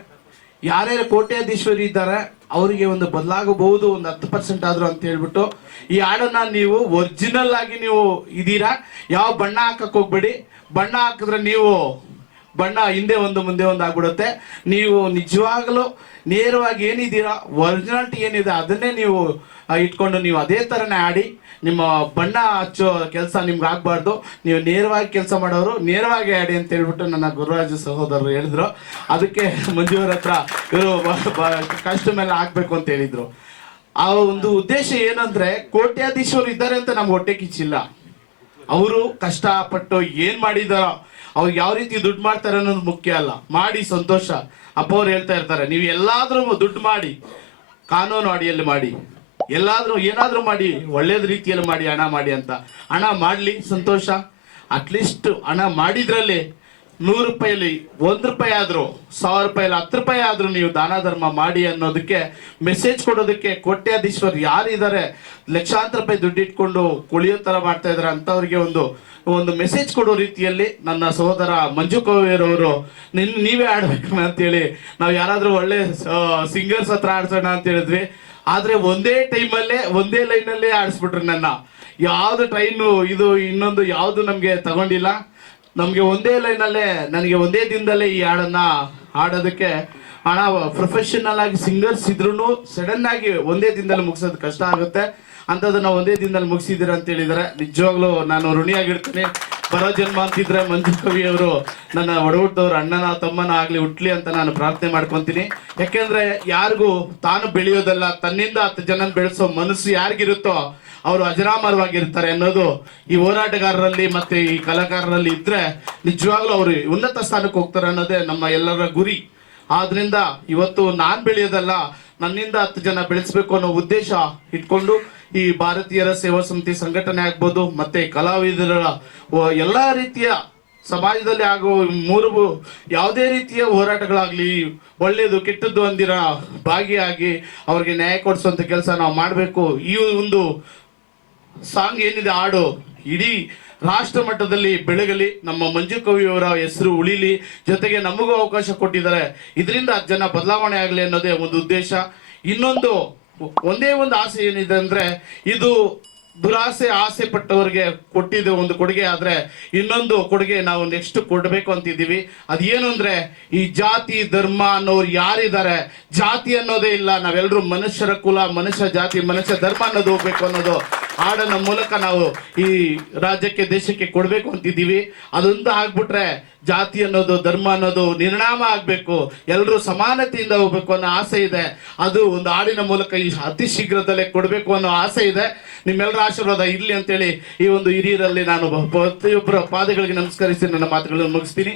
K: ಯಾರ್ಯಾರು ಕೋಟ್ಯಾಧೀಶ್ವರಿ ಇದ್ದಾರೆ, ಅವರಿಗೆ ಒಂದು ಬದಲಾಗಬಹುದು, ಒಂದು ಹತ್ತು ಪರ್ಸೆಂಟ್ ಆದ್ರು ಅಂತ ಹೇಳ್ಬಿಟ್ಟು, ಈ ಹಾಡನ್ನ ನೀವು ಒರಿಜಿನಲ್ ಆಗಿ ನೀವು ಇದೀರಾ? ಯಾವ ಬಣ್ಣ ಹಾಕಕ್ ಹೋಗ್ಬೇಡಿ. ಬಣ್ಣ ಹಾಕಿದ್ರೆ ನೀವು ಬಣ್ಣ ಹಿಂದೆ ಒಂದು, ಮುಂದೆ ಒಂದು ಆಗ್ಬಿಡುತ್ತೆ. ನೀವು ನಿಜವಾಗಲೂ ನೇರವಾಗಿ ಏನಿದ್ದೀರಾ? ಒರಿಜಿನಾಲಿಟಿ ಏನಿದೆ ಅದನ್ನೇ ನೀವು ಇಟ್ಕೊಂಡು ನೀವು ಅದೇ ಥರನೇ ಆಡಿ ನಿಮ್ಮ ಬಣ್ಣ ಹಚ್ಚೋ ಕೆಲಸ ನಿಮ್ಗೆ ಆಗಬಾರ್ದು. ನೀವು ನೇರವಾಗಿ ಕೆಲಸ ಮಾಡೋರು, ನೇರವಾಗಿ ಆಡಿ ಅಂತ ಹೇಳ್ಬಿಟ್ಟು ನನ್ನ ಗುರುರಾಜ ಸಹೋದರರು ಹೇಳಿದ್ರು. ಅದಕ್ಕೆ ಮಂಜುವರ ಹತ್ರ ಇವರು ಕಷ್ಟ ಮೇಲೆ ಆಗಬೇಕು ಅಂತ ಹೇಳಿದ್ರು. ಆ ಒಂದು ಉದ್ದೇಶ ಏನಂದ್ರೆ, ಕೋಟ್ಯಾಧೀಶರು ಇದ್ದಾರೆ ಅಂತ ನಮ್ಗೆ ಹೊಟ್ಟೆ ಕಿಚ್ಚಿಲ್ಲ. ಅವರು ಕಷ್ಟಪಟ್ಟು ಏನ್ ಮಾಡಿದಾರೋ, ಅವ್ರು ಯಾವ ರೀತಿ ದುಡ್ಡು ಮಾಡ್ತಾರೆ ಅನ್ನೋದು ಮುಖ್ಯ ಅಲ್ಲ. ಮಾಡಿ ಸಂತೋಷ. ಅಪ್ಪ ಅವ್ರು ಹೇಳ್ತಾ ಇರ್ತಾರೆ, ನೀವು ಎಲ್ಲಾದ್ರೂ ದುಡ್ಡು ಮಾಡಿ, ಕಾನೂನು ಅಡಿಯಲ್ಲಿ ಮಾಡಿ. ಎಲ್ಲಾದ್ರೂ ಏನಾದ್ರೂ ಮಾಡಿ, ಒಳ್ಳೇದ್ ರೀತಿಯಲ್ಲಿ ಮಾಡಿ, ಹಣ ಮಾಡಿ ಅಂತ. ಹಣ ಮಾಡ್ಲಿ, ಸಂತೋಷ. ಅಟ್ಲೀಸ್ಟ್ ಹಣ ಮಾಡಿದ್ರಲ್ಲಿ ನೂರು ರೂಪಾಯಲ್ಲಿ ಒಂದು ರೂಪಾಯಿ ಆದ್ರೂ, ಸಾವಿರ ರೂಪಾಯಿ ಹತ್ತು ರೂಪಾಯಿ ಆದ್ರೂ ನೀವು ದಾನ ಧರ್ಮ ಮಾಡಿ ಅನ್ನೋದಕ್ಕೆ ಮೆಸೇಜ್ ಕೊಡೋದಕ್ಕೆ ಕೋಟ್ಯಾಧೀಶ್ವರ್ ಯಾರಿದ್ದಾರೆ? ಲಕ್ಷಾಂತರ ರೂಪಾಯಿ ದುಡ್ಡು ಇಟ್ಕೊಂಡು ಕುಳಿಯೋ ಥರ ಮಾಡ್ತಾ ಇದ್ದಾರೆ ಅಂಥವ್ರಿಗೆ ಒಂದು ಒಂದು ಮೆಸೇಜ್ ಕೊಡೋ ರೀತಿಯಲ್ಲಿ ನನ್ನ ಸಹೋದರ ಮಂಜು ಕವೇರವರು ನಿನ್ನ ನೀವೇ ಆಡ್ಬೇಕು ಅಂತೇಳಿ, ನಾವು ಯಾರಾದರೂ ಒಳ್ಳೆ ಸಿಂಗರ್ಸ್ ಹತ್ರ ಆಡ್ಸೋಣ ಅಂತ ಹೇಳಿದ್ವಿ. ಆದ್ರೆ ಒಂದೇ ಟೈಮಲ್ಲೇ, ಒಂದೇ ಲೈನಲ್ಲೇ ಆಡಿಸ್ಬಿಟ್ರು ನನ್ನ. ಯಾವ್ದು ಟ್ರೈನು ಇದು ಇನ್ನೊಂದು ಯಾವ್ದು ನಮಗೆ ತಗೊಂಡಿಲ್ಲ. ನಮಗೆ ಒಂದೇ ಲೈನಲ್ಲೇ, ನನಗೆ ಒಂದೇ ದಿನದಲ್ಲೇ ಈ ಹಾಡನ್ನ ಹಾಡೋದಕ್ಕೆ ಹಣ ಪ್ರೊಫೆಷನಲ್ ಆಗಿ ಸಿಂಗರ್ಸ್ ಇದ್ರು ಸಡನ್ ಆಗಿ ಒಂದೇ ದಿನದಲ್ಲಿ ಮುಗಿಸೋದು ಕಷ್ಟ ಆಗುತ್ತೆ. ಅಂಥದ್ದನ್ನ ಒಂದೇ ದಿನದಲ್ಲಿ ಮುಗಿಸಿದ್ದೀರ ಅಂತ ಹೇಳಿದಾರೆ. ನಿಜವಾಗ್ಲೂ ನಾನು ಋಣಿಯಾಗಿರ್ತೀನಿ. ಬರೋ ಜನ್ಮ ಅಂತಿದ್ರೆ ಮಂಜು ಕವಿ ಅವರು ನನ್ನ ಒಡಹುಟ್ಟದವ್ರ ಅಣ್ಣನ ತಮ್ಮನ ಆಗಲಿ ಹುಟ್ಲಿ ಅಂತ ನಾನು ಪ್ರಾರ್ಥನೆ ಮಾಡ್ಕೊಂತೀನಿ. ಯಾಕೆಂದ್ರೆ ಯಾರಿಗೂ ತಾನು ಬೆಳೆಯೋದಲ್ಲ, ತನ್ನಿಂದ ಹತ್ತು ಜನ ಬೆಳೆಸೋ ಮನಸ್ಸು ಯಾರಿಗಿರುತ್ತೋ ಅವರು ಅಜರಾಮರವಾಗಿರ್ತಾರೆ ಅನ್ನೋದು ಈ ಹೋರಾಟಗಾರರಲ್ಲಿ ಮತ್ತೆ ಈ ಕಲಾಕಾರರಲ್ಲಿ ಇದ್ರೆ ನಿಜವಾಗ್ಲೂ ಅವರು ಉನ್ನತ ಸ್ಥಾನಕ್ಕೆ ಹೋಗ್ತಾರೆ ಅನ್ನೋದೇ ನಮ್ಮ ಎಲ್ಲರ ಗುರಿ. ಆದ್ರಿಂದ ಇವತ್ತು ನಾನು ಬೆಳೆಯೋದಲ್ಲ, ನನ್ನಿಂದ ಹತ್ತು ಜನ ಬೆಳೆಸ್ಬೇಕು ಅನ್ನೋ ಉದ್ದೇಶ ಇಟ್ಕೊಂಡು ಈ ಭಾರತೀಯರ ಸೇವಾ ಸಮಿತಿ ಸಂಘಟನೆ ಆಗ್ಬೋದು, ಮತ್ತೆ ಕಲಾವಿದರ ಎಲ್ಲಾ ರೀತಿಯ ಸಮಾಜದಲ್ಲಿ ಆಗುವ ಮೂರು ಯಾವುದೇ ರೀತಿಯ ಹೋರಾಟಗಳಾಗ್ಲಿ, ಒಳ್ಳೆಯದು ಕೆಟ್ಟದ್ದು ಅಂದಿರ ಭಾಗಿಯಾಗಿ ಅವ್ರಿಗೆ ನ್ಯಾಯ ಕೊಡಿಸುವಂತ ಕೆಲಸ ನಾವು ಮಾಡಬೇಕು. ಈ ಒಂದು ಸಾಂಗ್ ಏನಿದೆ ಹಾಡು, ಇಡೀ ರಾಷ್ಟ್ರ ಮಟ್ಟದಲ್ಲಿ ಬೆಳಗಲಿ, ನಮ್ಮ ಮಂಜು ಕವಿಯವರ ಹೆಸರು ಉಳಿಲಿ, ಜೊತೆಗೆ ನಮಗೂ ಅವಕಾಶ ಕೊಟ್ಟಿದ್ದಾರೆ. ಇದರಿಂದ ಜನ ಬದಲಾವಣೆ ಆಗಲಿ ಅನ್ನೋದೇ ಒಂದು ಉದ್ದೇಶ. ಇನ್ನೊಂದು ಒಂದೇ ಒಂದು ಆಸೆ ಏನಿದೆ ಅಂದ್ರೆ, ಇದು ದುರಾಸೆ ಆಸೆ ಪಟ್ಟವರಿಗೆ ಕೊಟ್ಟಿದ್ದ ಒಂದು ಕೊಡುಗೆ, ಆದ್ರೆ ಇನ್ನೊಂದು ಕೊಡುಗೆ ನಾವು ನೆಕ್ಸ್ಟ್ ಕೊಡಬೇಕು ಅಂತಿದ್ದೀವಿ. ಅದೇನು ಅಂದ್ರೆ, ಈ ಜಾತಿ, ಧರ್ಮ ಅನ್ನೋರು ಯಾರಿದ್ದಾರೆ, ಜಾತಿ ಅನ್ನೋದೇ ಇಲ್ಲ. ನಾವೆಲ್ಲರೂ ಮನುಷ್ಯರ ಕುಲ, ಮನುಷ್ಯ ಜಾತಿ, ಮನುಷ್ಯ ಧರ್ಮ ಅನ್ನೋದು ಹೋಗ್ಬೇಕು ಅನ್ನೋದು ಹಾಡನ್ನ ಮೂಲಕ ನಾವು ಈ ರಾಜ್ಯಕ್ಕೆ, ದೇಶಕ್ಕೆ ಕೊಡಬೇಕು ಅಂತಿದ್ದೀವಿ. ಅದೊಂದು ಆಗ್ಬಿಟ್ರೆ ಜಾತಿ ಅನ್ನೋದು, ಧರ್ಮ ಅನ್ನೋದು ನಿರ್ಣಾಮ ಆಗಬೇಕು. ಎಲ್ಲರೂ ಸಮಾನತೆಯಿಂದ ಹೋಗ್ಬೇಕು ಅನ್ನೋ ಆಸೆ ಇದೆ. ಅದು ಒಂದು ಹಾಡಿನ ಮೂಲಕ ಈ ಅತಿ ಶೀಘ್ರದಲ್ಲೇ ಕೊಡಬೇಕು ಅನ್ನೋ ಆಸೆ ಇದೆ. ನಿಮ್ಮೆಲ್ಲರ ಆಶೀರ್ವಾದ ಇರಲಿ ಅಂತೇಳಿ ಈ ಒಂದು ಹಿರಿಯರಲ್ಲಿ ನಾನು ಪ್ರತಿಯೊಬ್ಬರ ಪಾದಗಳಿಗೆ ನಮಸ್ಕರಿಸಿ ನನ್ನ ಮಾತುಗಳನ್ನು ಮುಗಿಸ್ತೀನಿ.